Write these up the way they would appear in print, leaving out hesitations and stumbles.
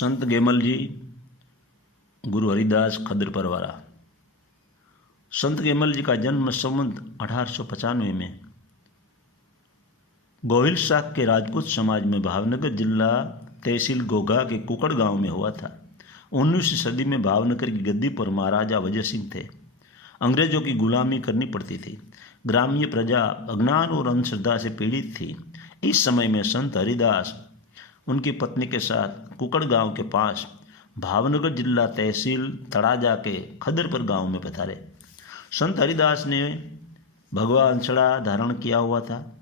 संत गेमल जी गुरु हरिदास खदरपरवारा। संत गेमल जी का जन्म संवत 1895 में गोहिल शाख के राजपूत समाज में भावनगर जिला तहसील घोघा के कुकड़ गांव में हुआ था। 19वीं सदी में भावनगर की गद्दी पर महाराजा वजय सिंह थे। अंग्रेजों की गुलामी करनी पड़ती थी। ग्रामीण प्रजा अज्ञान और अंधश्रद्धा से पीड़ित थी। इस समय में संत हरिदास उनकी पत्नी के साथ कुकड़ गांव के पास भावनगर जिला तहसील तड़ाजा के खदरपर गांव में पधारे। संत हरिदास ने भगवा अंचड़ा धारण किया हुआ था।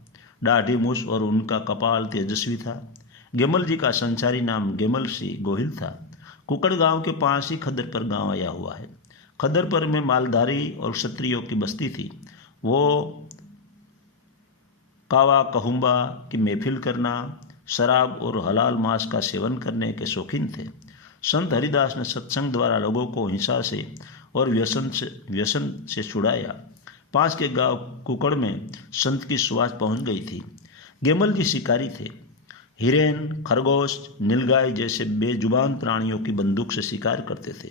दाढ़ी मूछ और उनका कपाल तेजस्वी था। गेमल जी का संसारी नाम गेमल सिंह गोहिल था। कुकड़ गांव के पास ही खदरपर गांव आया हुआ है। खदरपर में मालधारी और क्षत्रियों की बस्ती थी। वो कावा कहूंबा की महफिल करना, शराब और हलाल मांस का सेवन करने के शौकीन थे। संत हरिदास ने सत्संग द्वारा लोगों को हिंसा से और व्यसन से छुड़ाया। पास के गांव कुकड़ में संत की सुवास पहुंच गई थी। गेमल जी शिकारी थे। हिरेन, खरगोश, नीलगाय जैसे बेजुबान प्राणियों की बंदूक से शिकार करते थे।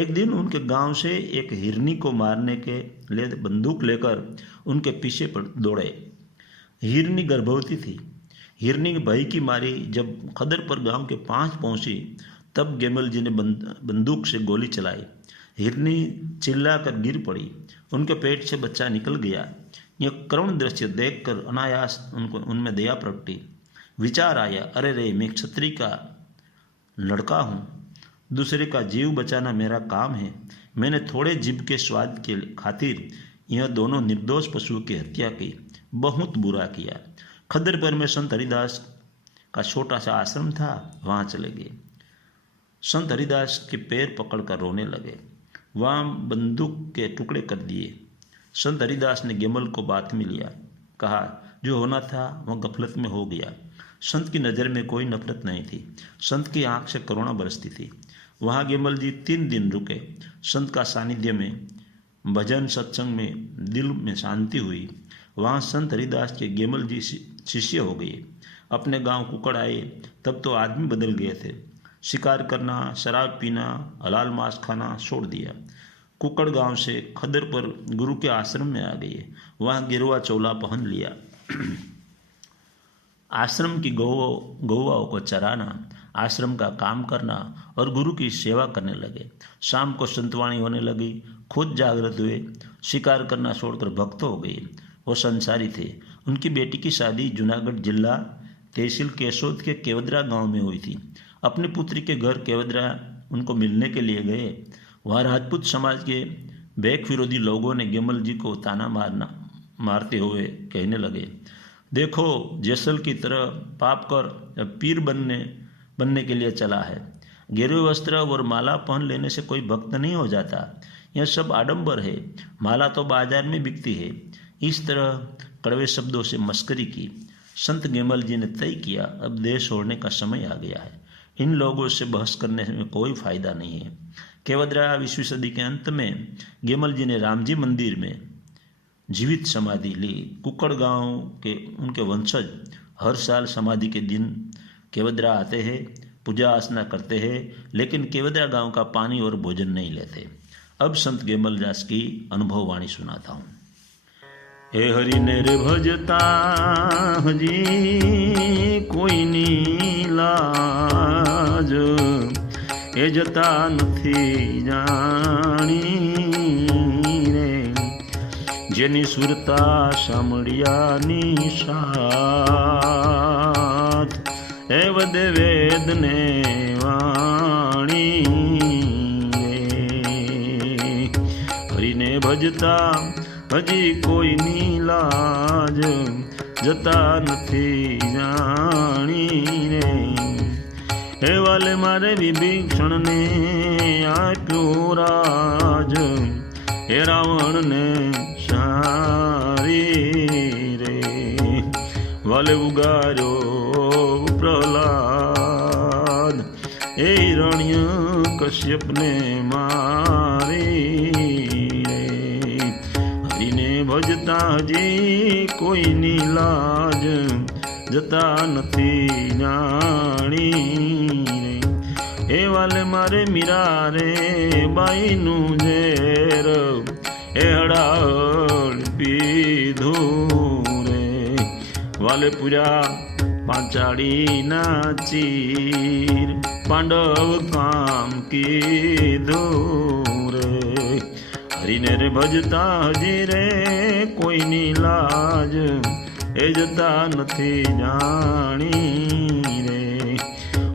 एक दिन उनके गांव से एक हिरनी को मारने के लिए बंदूक लेकर उनके पीछे पर दौड़े। हिरनी गर्भवती थी। हिरनी भय की मारी जब खदरपर गांव के पास पहुंची तब गेमल जी ने बंदूक से गोली चलाई। हिरनी चिल्लाकर गिर पड़ी। उनके पेट से बच्चा निकल गया। यह करुण दृश्य देखकर अनायास उनमें दया प्रगटी। विचार आया, अरे रे, मैं क्षत्रिय का लड़का हूँ। दूसरे का जीव बचाना मेरा काम है। मैंने थोड़े जीभ के स्वाद के खातिर यह दोनों निर्दोष पशुओं की हत्या की। बहुत बुरा किया। खदरपर में संत हरिदास का छोटा सा आश्रम था, वहाँ चले गए। संत हरिदास के पैर पकड़कर रोने लगे। वहाँ बंदूक के टुकड़े कर दिए। संत हरिदास ने गेमल को बात में लिया। कहा, जो होना था वह गफलत में हो गया। संत की नज़र में कोई नफरत नहीं थी। संत की आंख से करुणा बरसती थी। वहाँ गेमल जी 3 दिन रुके। संत का सानिध्य में, भजन सत्संग में दिल में शांति हुई। वहाँ संत हरिदास के गेमल जी शिष्य हो गए। अपने गांव कुकड़ आए तब तो आदमी बदल गए थे। शिकार करना, शराब पीना, हलाल मांस खाना छोड़ दिया। कुकड़ गांव से खदरपर गुरु के आश्रम में आ गए। वहाँ गिरवा चोला पहन लिया। आश्रम की गौवाओं को चराना, आश्रम का काम करना और गुरु की सेवा करने लगे। शाम को संतवाणी होने लगी। खुद जागृत हुए। शिकार करना छोड़कर भक्त हो गए। वो संसारी थे। उनकी बेटी की शादी जूनागढ़ जिला तहसील केशोद के केवदरा गांव में हुई थी। अपनी पुत्री के घर केवदरा उनको मिलने के लिए गए। वहाँ राजपूत समाज के बैक विरोधी लोगों ने गेमल जी को ताना मारते हुए कहने लगे, देखो, जैसल की तरह पाप कर पीर बनने के लिए चला है। गेरुए वस्त्र और माला पहन लेने से कोई भक्त नहीं हो जाता। यह सब आडंबर है। माला तो बाजार में बिकती है। इस तरह कड़वे शब्दों से मस्करी की। संत गेमल जी ने तय किया, अब देश छोड़ने का समय आ गया है। इन लोगों से बहस करने में कोई फायदा नहीं है। केवदरा 20वीं सदी के अंत में गेमल जी ने रामजी मंदिर में जीवित समाधि ली। कुकड़ गांव के उनके वंशज हर साल समाधि के दिन केवदरा आते हैं, पूजा अर्चना करते हैं, लेकिन केवदरा गांव का पानी और भोजन नहीं लेते। अब संत गेमल दास की अनुभव वाणी सुनाता हूँ। हे हरि निर्भजता हजी कोई नी लाज, ए जता नथी जानी रे, जेनी सुरता सामड़ियानी साथ, ए वदे वेद ने वाणी रे। हरि ने भजता हजी कोई नी लाज, जता नथी जानी रे। हे वाले मारे विभीषण ने आप्यो राज, हे रावण ने सारी रे। वाले उगार्यो प्रहलाद, ए हिरण्य कश्यप ने मारी रे। हरि ने भजता हजी कोई नी लाज, जता नथी जानी रे। એ વાલે મારે મીરા રે બાઈનું ઝેર એ હડાળ પીધું રે વાલે પૂર્યા પાંચાળીના ચીર પાંડવ કામ કીધું રે હરીને રે ભજતા હજી રે કોઈની લાજ એ જતા નથી જાણી રે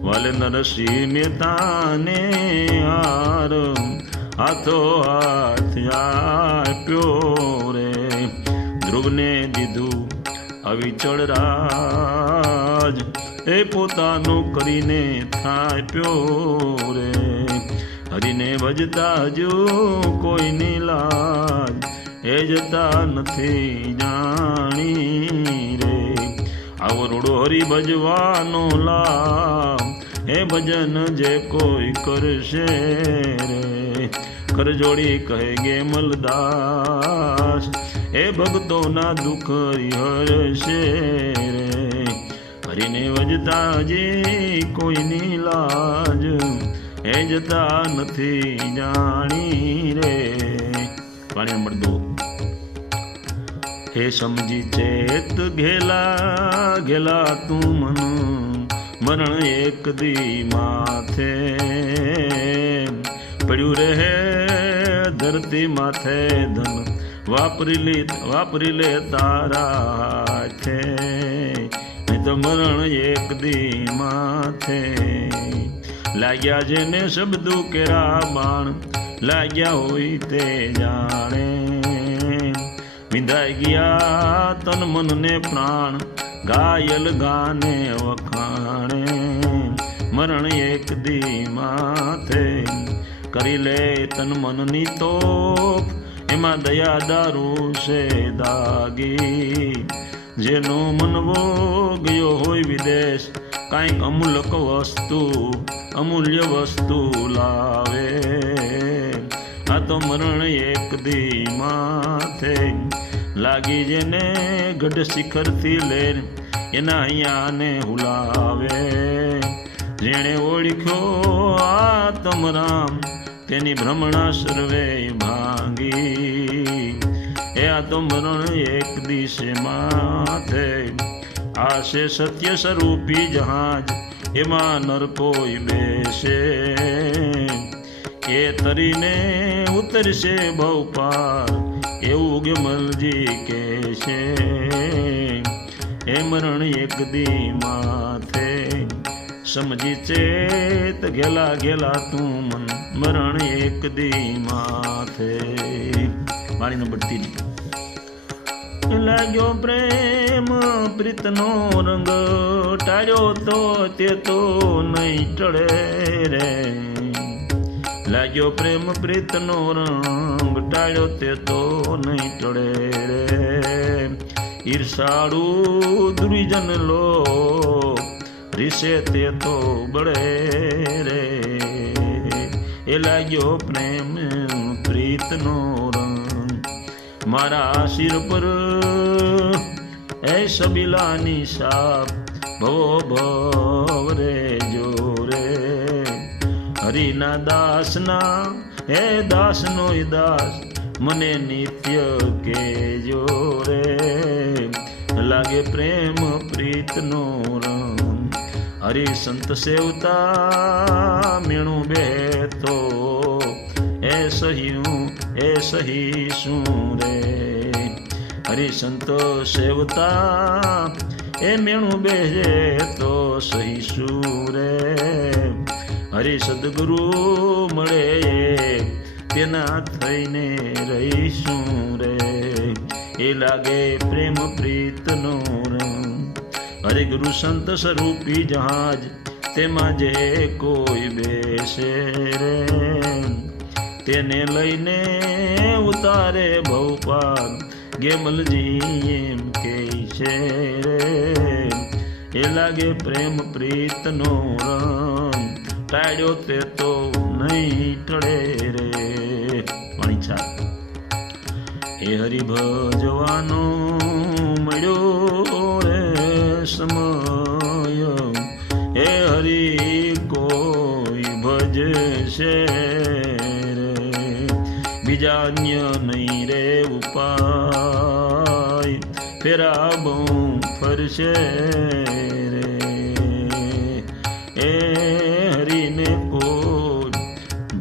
વાલે નરસિંહ મહેતાને હાર હાથો હાથ આપ્યો રે ધ્રુવને દીધું અવિચળ રાજ એ પોતાનું કરીને થાપ્યો રે હરીને ભજતા હજુ કોઈની લાજ એ જતા નથી જાણી રે આવરોડો હરી ભજવાનો લાભ હે ભજન જે કોઈ કરશે રે કરજોડી કહે ગે મલદાસ એ ભક્તોના દુઃખ હરશે રે હરીને ભજતા હજી કોઈની લાજ એ જતા નથી જાણી રે પાણી નંબર 2 હે સમજી ચેત ઘેલા ઘેલા તું મન મરણ એક દી માથે પડ્યું રહે ધરતી માથે ધન વાપરી લે તારા હાથે નહીં તો મરણ એક દી માથે લાગ્યા જેને શબ્દો કેરા બાણ લાગ્યા હોય તે જાણે વિંધાઈ ગયા તન મન ને પ્રાણ ઘાયલ ગાને વખાણે મરણ એક દી માથે કરી લે તન મનની તોપ એમાં દયા દારૂ છે દાગી જેનો મનવો ગયો હોય વિદેશ કાંઈક અમૂલ્ય વસ્તુ લાવે આ તો મરણ એક દી માથે લાગી જેને ગઢ શિખરથી લે એના અહીંયાને હુલાવે જેણે ઓળખ્યો આત્મરામ તેની ભ્રમણા સર્વે ભાંગી એ આ તો મરણ એક દિવસે માથે આશે સત્ય સ્વરૂપી જહાજ એમાં નર કોઈ બેસે એ તરીને ઉતરશે ભવ પાર એવું ગમલજી કે છે એ મરણ એક દી માથે સમજી ચેત ઘેલા ઘેલા તું મન મરણ એક દી માથે વાણી નંબર 3 લાગ્યો પ્રેમ પ્રીતનો રંગ ટાળ્યો તો તે તો નહીં ટળે રે લાગ્યો પ્રેમ પ્રીતનો રંગ ટાળ્યો તે તો નહીં ટળે રે ઈર્ષાળુ દુર્જન લો રીસે તે તો બળે રે એ લાગ્યો પ્રેમ પ્રીતનો રંગ મારા શિર પર એ સબીલાની સાપ ભવ રે જોરે હરિના દાસના હે દાસનો દાસ મને નિત્ય કે જોરે લાગે પ્રેમ પ્રીતનો રંગ હરિ સંત સેવતા મેણું બેતો એ સહી શું રે હરિ સંત સેવતા એ મેણું બેહે તો સહી શું રે હરિ સદગુરુ મળે તેના થઈને રહીશું રે એ લાગે પ્રેમ પ્રીતનો રંગ હરે ગુરુ સંત સ્વરૂપી જહાજ તેમાં જે કોઈ બેસે રે તેને લઈને ઉતારે ભવપાર ગેમલજી એમ કે છે રે એ લાગે પ્રેમ પ્રીતનો રંગ ટાળ્યો તે તો નહીં ટળે રે વાણીછા એ હરિ ભજવાનો મળ્યો રે સમય એ હરિ કોઈ ભજશે રે, બીજા અન્ય નહીં રે ઉપાય, ફેરા બહુ ફરશે રે. એ હરિને કોઈ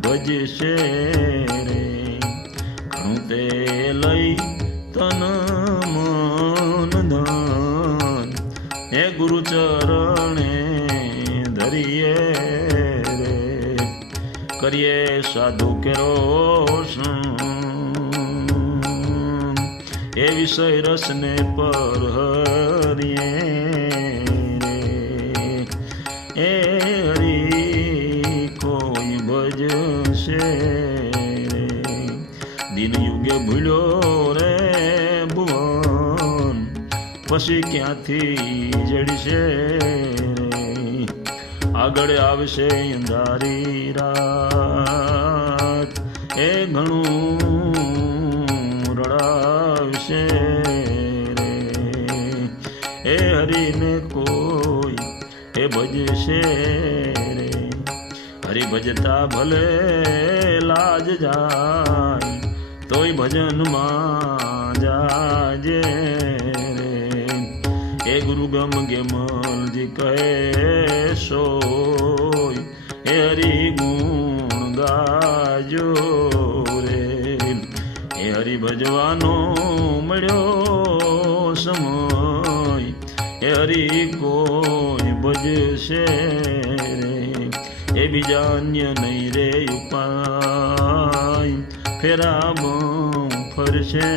ભજશે રે, ઘણું તે લઈ તન મન ધન, એ ગુરુ ચરણે ધરીએ રે, કરીએ સાધુ કેરો એ વિષય રસને પર હરિએ રે. એ હરી કોઈ ભજશે રે, દિન યુગે ભૂલ્યો રે ભુવન, પછી ક્યાંથી જડશે રે, આગળ આવશે અંધારી રાત, એ ઘણું રડાવશે રે. એ હરિને કોઈ એ ભજશે રે, હરિ ભજતા ભલે લાજ જાય, તોય ભજનમાં જાજે રે. એ ગુરુ ગમ ગેમલજી કહે સોય, એ હરિ ગુણ ગાજો રે. એ હરિ ભજવાનો મળ્યો સમય, એ હરિ કોઈ ભજશે રે, એ બીજા અન્ય નહીં રે ઉપાય, ફેરા બહુ ફરશે